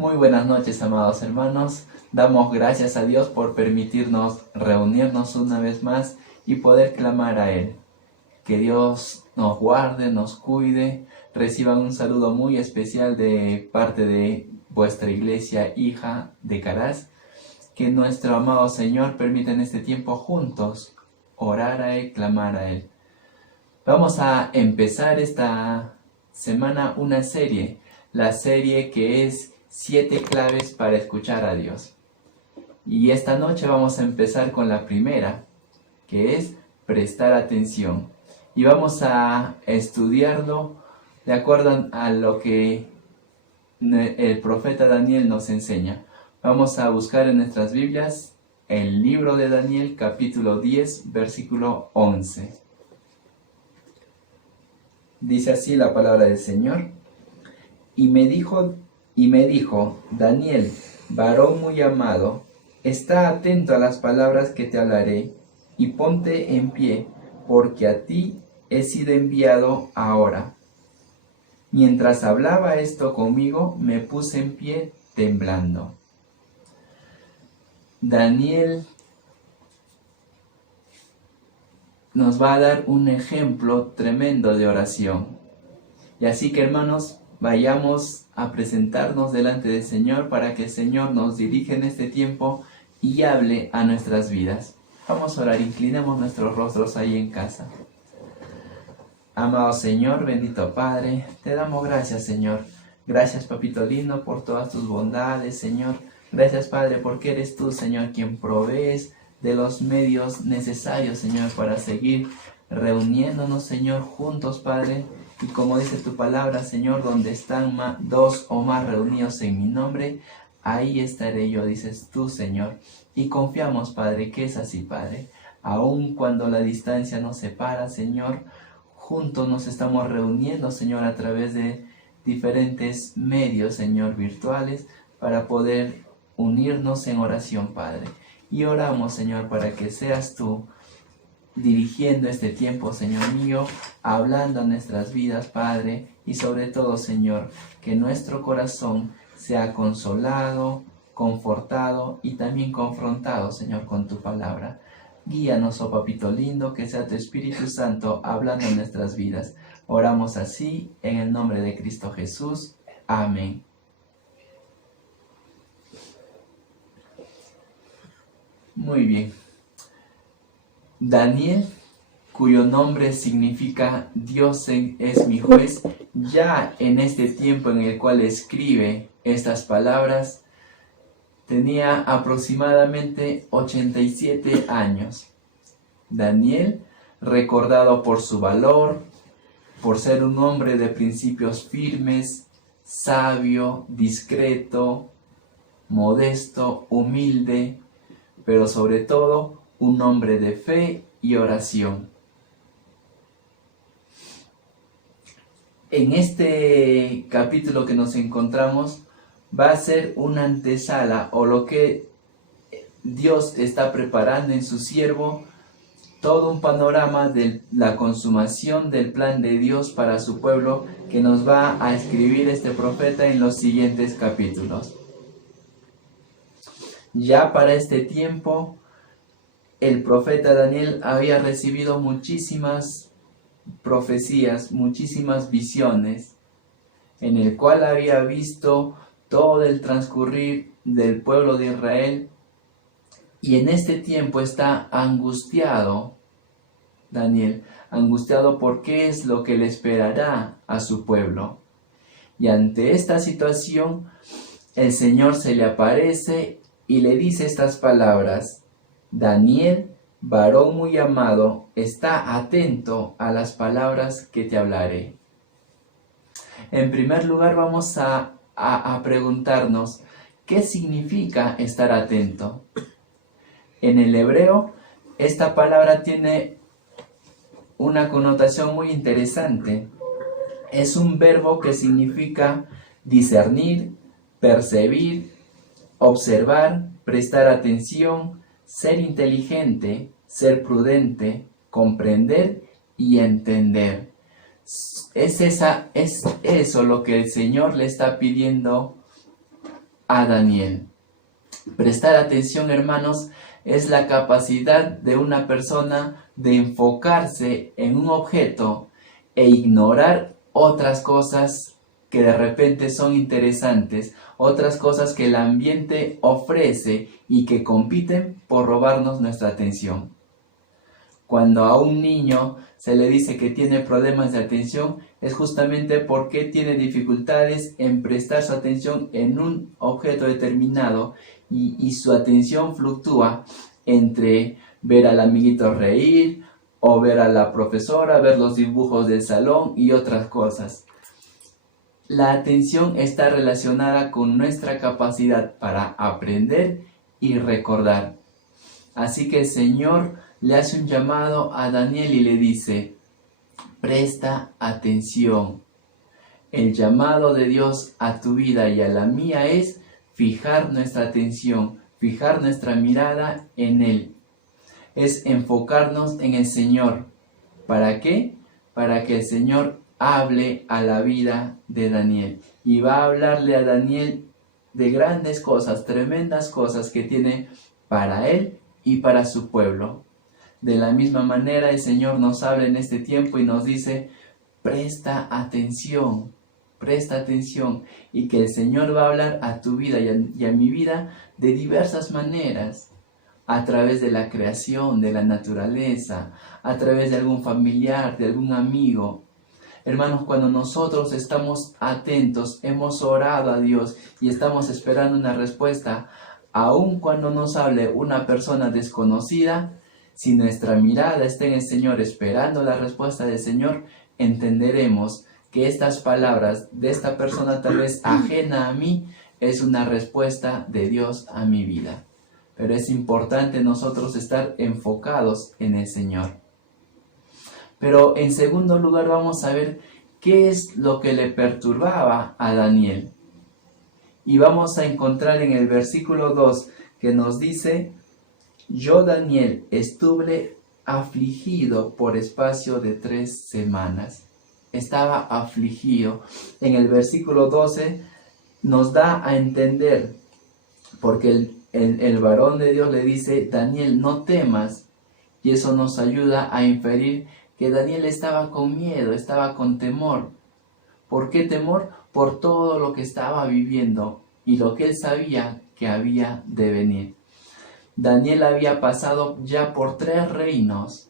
Muy buenas noches, amados hermanos. Damos gracias a Dios por permitirnos reunirnos una vez más y poder clamar a Él. Que Dios nos guarde, nos cuide. Reciban un saludo muy especial de parte de vuestra iglesia hija de Caraz. Que nuestro amado Señor permita en este tiempo juntos orar a Él, clamar a Él. Vamos a empezar esta semana una serie, la serie que es 7 claves para escuchar a Dios. Y esta noche vamos a empezar con la primera, que es prestar atención. Y vamos a estudiarlo de acuerdo a lo que el profeta Daniel nos enseña. Vamos a buscar en nuestras Biblias el libro de Daniel, capítulo 10, versículo 11. Dice así la palabra del Señor. Y me dijo, Daniel, varón muy amado, está atento a las palabras que te hablaré, y ponte en pie, porque a ti he sido enviado ahora. Mientras hablaba esto conmigo, me puse en pie temblando. Daniel nos va a dar un ejemplo tremendo de oración. Y así que, hermanos, vayamos a presentarnos delante del Señor para que el Señor nos dirija en este tiempo y hable a nuestras vidas. Vamos a orar, inclinemos nuestros rostros ahí en casa. Amado Señor, bendito Padre, te damos gracias, Señor. Gracias, Papito lindo, por todas tus bondades, Señor. Gracias, Padre, porque eres tú, Señor, quien provees de los medios necesarios, Señor, para seguir reuniéndonos, Señor, juntos, Padre. Y como dice tu palabra, Señor, donde están 2 o más reunidos en mi nombre, ahí estaré yo, dices tú, Señor. Y confiamos, Padre, que es así, Padre. Aun cuando la distancia nos separa, Señor, juntos nos estamos reuniendo, Señor, a través de diferentes medios, Señor, virtuales, para poder unirnos en oración, Padre. Y oramos, Señor, para que seas tú dirigiendo este tiempo, Señor mío, hablando a nuestras vidas, Padre, y sobre todo, Señor, que nuestro corazón sea consolado, confortado y también confrontado, Señor, con tu palabra. Guíanos, oh Papito lindo, que sea tu Espíritu Santo hablando en nuestras vidas. Oramos así, en el nombre de Cristo Jesús. Amén. Muy bien. Daniel, cuyo nombre significa Dios es mi juez, ya en este tiempo en el cual escribe estas palabras, tenía aproximadamente 87 años. Daniel, recordado por su valor, por ser un hombre de principios firmes, sabio, discreto, modesto, humilde, pero sobre todo un hombre de fe y oración. En este capítulo que nos encontramos va a ser una antesala o lo que Dios está preparando en su siervo, todo un panorama de la consumación del plan de Dios para su pueblo que nos va a escribir este profeta en los siguientes capítulos. Ya para este tiempo, el profeta Daniel había recibido muchísimas profecías, muchísimas visiones, en el cual había visto todo el transcurrir del pueblo de Israel, y en este tiempo está angustiado Daniel, angustiado por qué es lo que le esperará a su pueblo. Y ante esta situación, el Señor se le aparece y le dice estas palabras: Daniel, varón muy amado, está atento a las palabras que te hablaré. En primer lugar, vamos a preguntarnos, ¿qué significa estar atento? En el hebreo, esta palabra tiene una connotación muy interesante. Es un verbo que significa discernir, percibir, observar, prestar atención, ser inteligente, ser prudente, comprender y entender. Es eso lo que el Señor le está pidiendo a Daniel. Prestar atención, hermanos, es la capacidad de una persona de enfocarse en un objeto e ignorar otras cosas que de repente son interesantes, otras cosas que el ambiente ofrece y que compiten por robarnos nuestra atención. Cuando a un niño se le dice que tiene problemas de atención, es justamente porque tiene dificultades en prestar su atención en un objeto determinado y su atención fluctúa entre ver al amiguito reír o ver a la profesora, ver los dibujos del salón y otras cosas. La atención está relacionada con nuestra capacidad para aprender y recordar. Así que el Señor le hace un llamado a Daniel y le dice: presta atención. El llamado de Dios a tu vida y a la mía es fijar nuestra atención, fijar nuestra mirada en Él. Es enfocarnos en el Señor. ¿Para qué? Para que el Señor hable a la vida de Daniel. Y va a hablarle a Daniel de grandes cosas, tremendas cosas que tiene para él y para su pueblo. De la misma manera el Señor nos habla en este tiempo y nos dice: presta atención, y que el Señor va a hablar a tu vida y a mi vida de diversas maneras, a través de la creación, de la naturaleza, a través de algún familiar, de algún amigo. Hermanos, cuando nosotros estamos atentos, hemos orado a Dios y estamos esperando una respuesta, aun cuando nos hable una persona desconocida, si nuestra mirada está en el Señor esperando la respuesta del Señor, entenderemos que estas palabras de esta persona tal vez ajena a mí es una respuesta de Dios a mi vida. Pero es importante nosotros estar enfocados en el Señor. Pero en segundo lugar vamos a ver qué es lo que le perturbaba a Daniel. Y vamos a encontrar en el versículo 2 que nos dice: yo, Daniel, estuve afligido por espacio de 3 semanas. Estaba afligido. En el versículo 12 nos da a entender, porque el varón de Dios le dice: Daniel, no temas. Y eso nos ayuda a inferir que Daniel estaba con miedo, estaba con temor. ¿Por qué temor? Por todo lo que estaba viviendo y lo que él sabía que había de venir. Daniel había pasado ya por 3 reinos.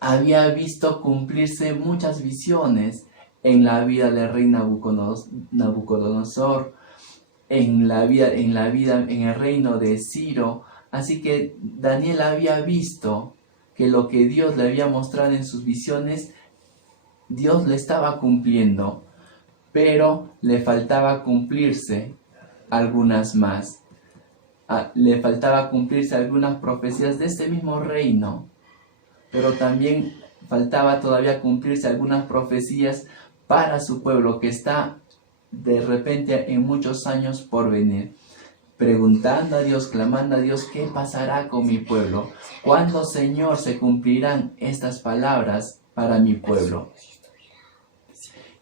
Había visto cumplirse muchas visiones en la vida del rey Nabucodonosor, en el reino de Ciro. Así que Daniel había visto que lo que Dios le había mostrado en sus visiones, Dios le estaba cumpliendo, pero le faltaba cumplirse algunas más. Le faltaba cumplirse algunas profecías de este mismo reino, pero también faltaba todavía cumplirse algunas profecías para su pueblo que está de repente en muchos años por venir. Preguntando a Dios, clamando a Dios: ¿qué pasará con mi pueblo? ¿Cuándo, Señor, se cumplirán estas palabras para mi pueblo?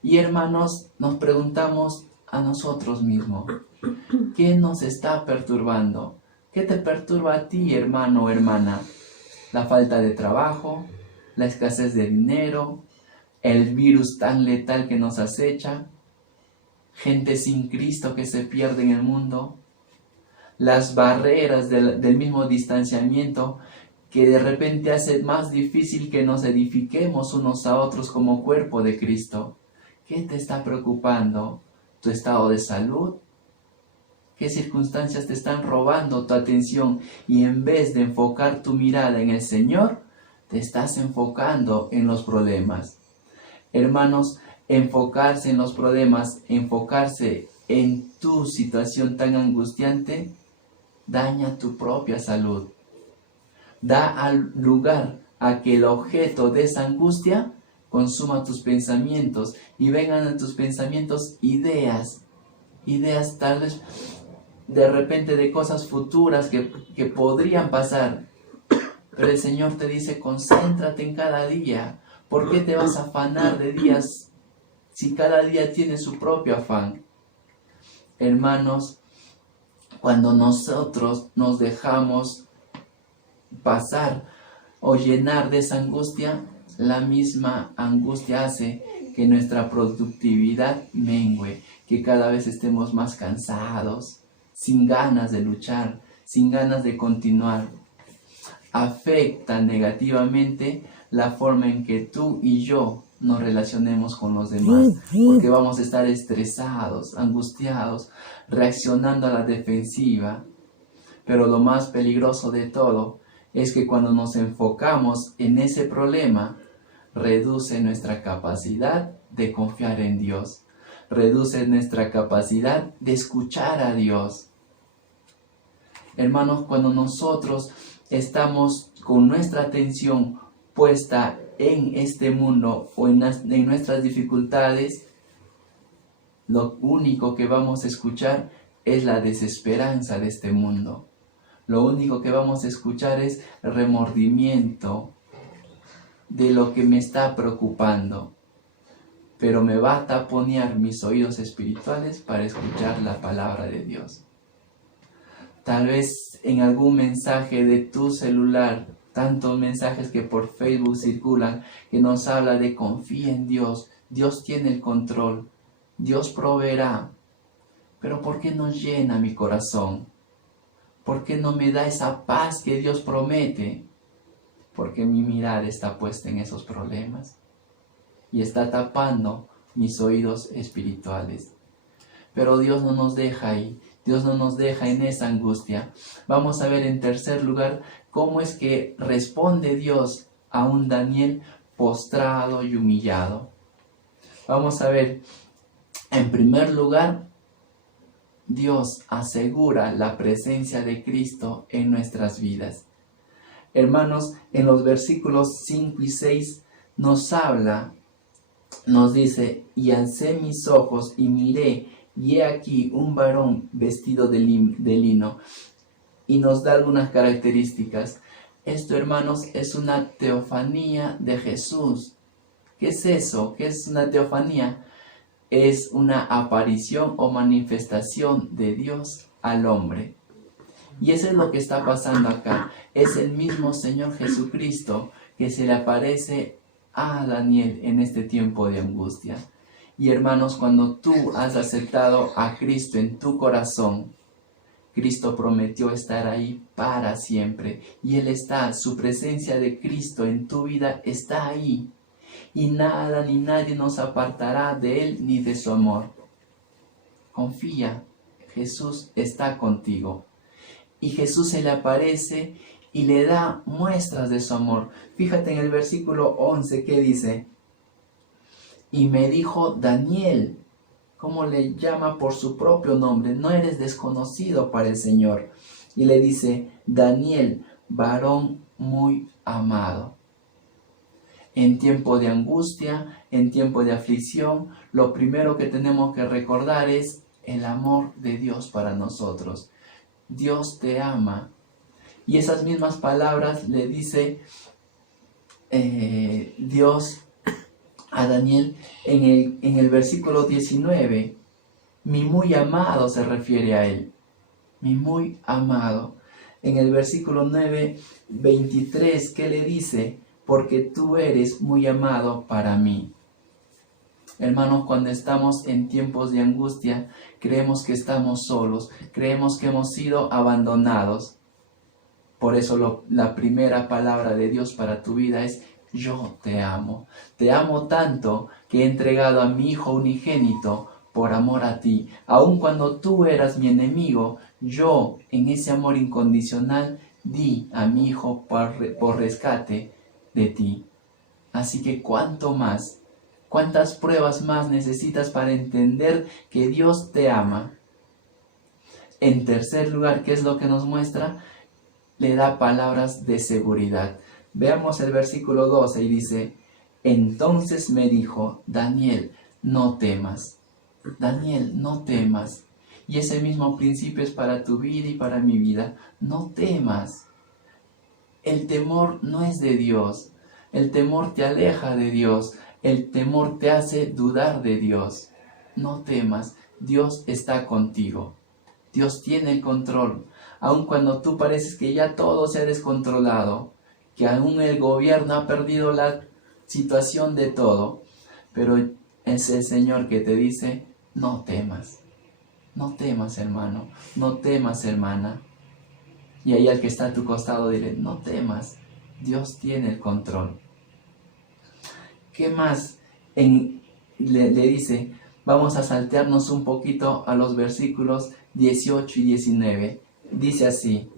Y hermanos, nos preguntamos a nosotros mismos: ¿qué nos está perturbando? ¿Qué te perturba a ti, hermano o hermana? ¿La falta de trabajo? ¿La escasez de dinero? ¿El virus tan letal que nos acecha? ¿Gente sin Cristo que se pierde en el mundo? ¿Las barreras del mismo distanciamiento que de repente hace más difícil que nos edifiquemos unos a otros como cuerpo de Cristo? ¿Qué te está preocupando? ¿Tu estado de salud? ¿Qué circunstancias te están robando tu atención? Y en vez de enfocar tu mirada en el Señor, te estás enfocando en los problemas. Hermanos, enfocarse en los problemas, enfocarse en tu situación tan angustiante, daña tu propia salud. Da lugar a que el objeto de esa angustia consuma tus pensamientos y vengan a tus pensamientos ideas tal vez de repente de cosas futuras que podrían pasar. Pero el Señor te dice: concéntrate en cada día. ¿Por qué te vas a afanar de días si cada día tiene su propio afán? Hermanos, cuando nosotros nos dejamos pasar o llenar de esa angustia, la misma angustia hace que nuestra productividad mengue, que cada vez estemos más cansados, sin ganas de luchar, sin ganas de continuar. Afecta negativamente la forma en que tú y yo nos relacionemos con los demás, porque vamos a estar estresados, angustiados, reaccionando a la defensiva. Pero lo más peligroso de todo es que cuando nos enfocamos en ese problema, reduce nuestra capacidad de confiar en Dios, reduce nuestra capacidad de escuchar a Dios. Hermanos, cuando nosotros estamos con nuestra atención puesta en este mundo o en nuestras dificultades, lo único que vamos a escuchar es la desesperanza de este mundo. Lo único que vamos a escuchar es remordimiento de lo que me está preocupando. Pero me va a taponear mis oídos espirituales para escuchar la palabra de Dios. Tal vez en algún mensaje de tu celular, tantos mensajes que por Facebook circulan, que nos habla de confía en Dios, Dios tiene el control, Dios proveerá. Pero ¿por qué no llena mi corazón? ¿Por qué no me da esa paz que Dios promete? Porque mi mirada está puesta en esos problemas y está tapando mis oídos espirituales. Pero Dios no nos deja ahí, Dios no nos deja en esa angustia. Vamos a ver en tercer lugar cómo es que responde Dios a un Daniel postrado y humillado. Vamos a ver, en primer lugar, Dios asegura la presencia de Cristo en nuestras vidas. Hermanos, en los versículos 5 y 6 nos habla, nos dice, y alcé mis ojos y miré, y he aquí un varón vestido de lino, y nos da algunas características. Esto, hermanos, es una teofanía de Jesús. ¿Qué es eso? ¿Qué es una teofanía? Es una aparición o manifestación de Dios al hombre. Y eso es lo que está pasando acá. Es el mismo Señor Jesucristo que se le aparece a Daniel en este tiempo de angustia. Y hermanos, cuando tú has aceptado a Cristo en tu corazón, Cristo prometió estar ahí para siempre. Y Él está, su presencia de Cristo en tu vida está ahí. Y nada ni nadie nos apartará de Él ni de su amor. Confía, Jesús está contigo. Y Jesús se le aparece y le da muestras de su amor. Fíjate en el versículo 11 que dice, y me dijo Daniel, ¿cómo le llama por su propio nombre? No eres desconocido para el Señor. Y le dice, Daniel, varón muy amado. En tiempo de angustia, en tiempo de aflicción, lo primero que tenemos que recordar es el amor de Dios para nosotros. Dios te ama. Y esas mismas palabras le dice Dios a Daniel en el versículo 19. Mi muy amado se refiere a él. Mi muy amado. En el versículo 9, 23, ¿qué le dice? Porque tú eres muy amado para mí. Hermanos, cuando estamos en tiempos de angustia, creemos que estamos solos, creemos que hemos sido abandonados. Por eso la primera palabra de Dios para tu vida es, yo te amo. Te amo tanto que he entregado a mi Hijo unigénito por amor a ti. Aun cuando tú eras mi enemigo, yo en ese amor incondicional di a mi Hijo por rescate de ti. Así que ¿cuánto más? ¿Cuántas pruebas más necesitas para entender que Dios te ama? En tercer lugar, ¿qué es lo que nos muestra? Le da palabras de seguridad. Veamos el versículo 12 y dice, entonces me dijo, Daniel, no temas. Daniel, no temas. Y ese mismo principio es para tu vida y para mi vida. No temas. El temor no es de Dios. El temor te aleja de Dios. El temor te hace dudar de Dios. no temas, Dios está contigo. Dios tiene el control. Aun cuando tú pareces que ya todo se ha descontrolado, que aún el gobierno ha perdido la situación de todo, pero es el Señor que te dice, no temas. No temas, hermano, no temas, hermana. Y ahí al que está a tu costado dile, no temas, Dios tiene el control. ¿Qué más? Le dice, vamos a saltearnos un poquito a los versículos 18 y 19. Dice así,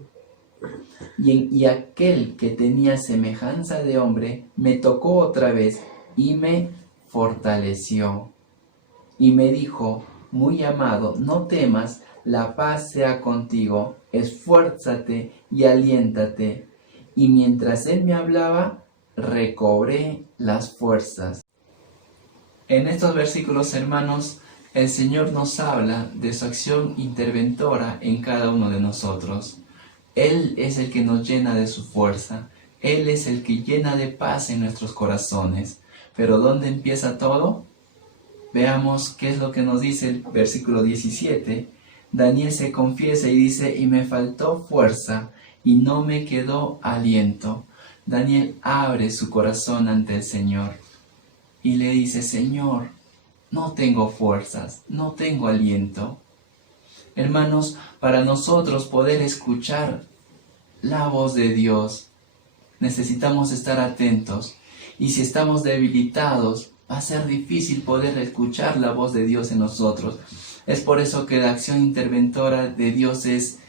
y aquel que tenía semejanza de hombre me tocó otra vez y me fortaleció. Y me dijo, muy amado, no temas, la paz sea contigo, esfuérzate y aliéntate. Y mientras él me hablaba, recobré las fuerzas. En estos versículos, hermanos, el Señor nos habla de su acción interventora en cada uno de nosotros. Él es el que nos llena de su fuerza. Él es el que llena de paz en nuestros corazones. Pero ¿dónde empieza todo? Veamos qué es lo que nos dice el versículo 17. Daniel se confiesa y dice, y me faltó fuerza y no me quedó aliento. Daniel abre su corazón ante el Señor y le dice, Señor, no tengo fuerzas, no tengo aliento. Hermanos, para nosotros poder escuchar la voz de Dios, necesitamos estar atentos. Y si estamos debilitados, va a ser difícil poder escuchar la voz de Dios en nosotros. Es por eso que la acción interventora de Dios es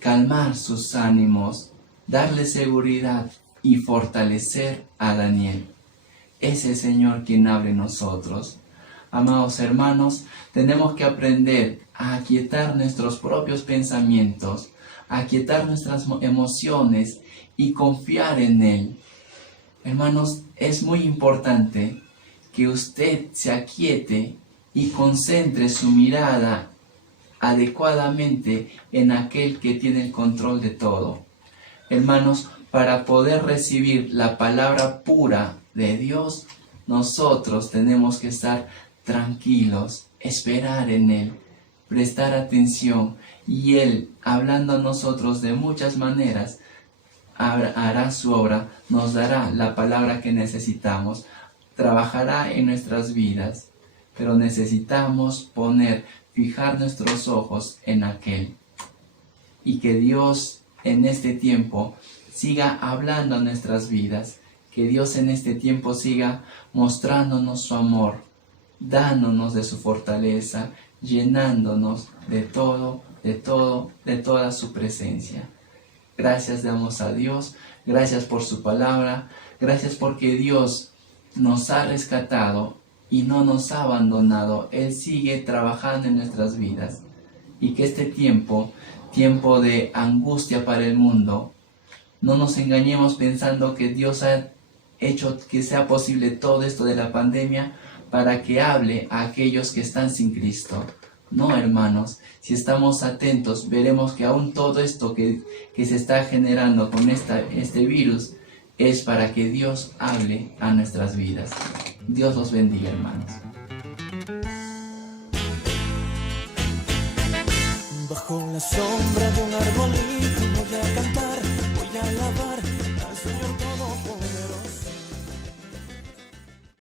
calmar sus ánimos, darle seguridad y fortalecer a Daniel. Es el Señor quien habla en nosotros. Amados hermanos, tenemos que aprender a aquietar nuestros propios pensamientos, a aquietar nuestras emociones y confiar en Él. Hermanos, es muy importante que usted se aquiete y concentre su mirada adecuadamente en aquel que tiene el control de todo. Hermanos, para poder recibir la palabra pura de Dios, nosotros tenemos que estar tranquilos, esperar en Él, prestar atención, y Él, hablando a nosotros de muchas maneras, hará su obra, nos dará la palabra que necesitamos, trabajará en nuestras vidas, pero necesitamos fijar nuestros ojos en aquel. Y que Dios en este tiempo siga hablando a nuestras vidas, que Dios en este tiempo siga mostrándonos su amor, dándonos de su fortaleza, llenándonos de toda su presencia. Gracias damos a Dios, gracias por su palabra, gracias porque Dios nos ha rescatado y no nos ha abandonado. Él sigue trabajando en nuestras vidas. Y que este tiempo de angustia para el mundo, no nos engañemos pensando que Dios ha hecho que sea posible todo esto de la pandemia para que hable a aquellos que están sin Cristo. No, hermanos, si estamos atentos, veremos que aún todo esto que se está generando con este virus es para que Dios hable a nuestras vidas. Dios los bendiga, hermanos. Bajo la sombra de un arbolito voy a cantar.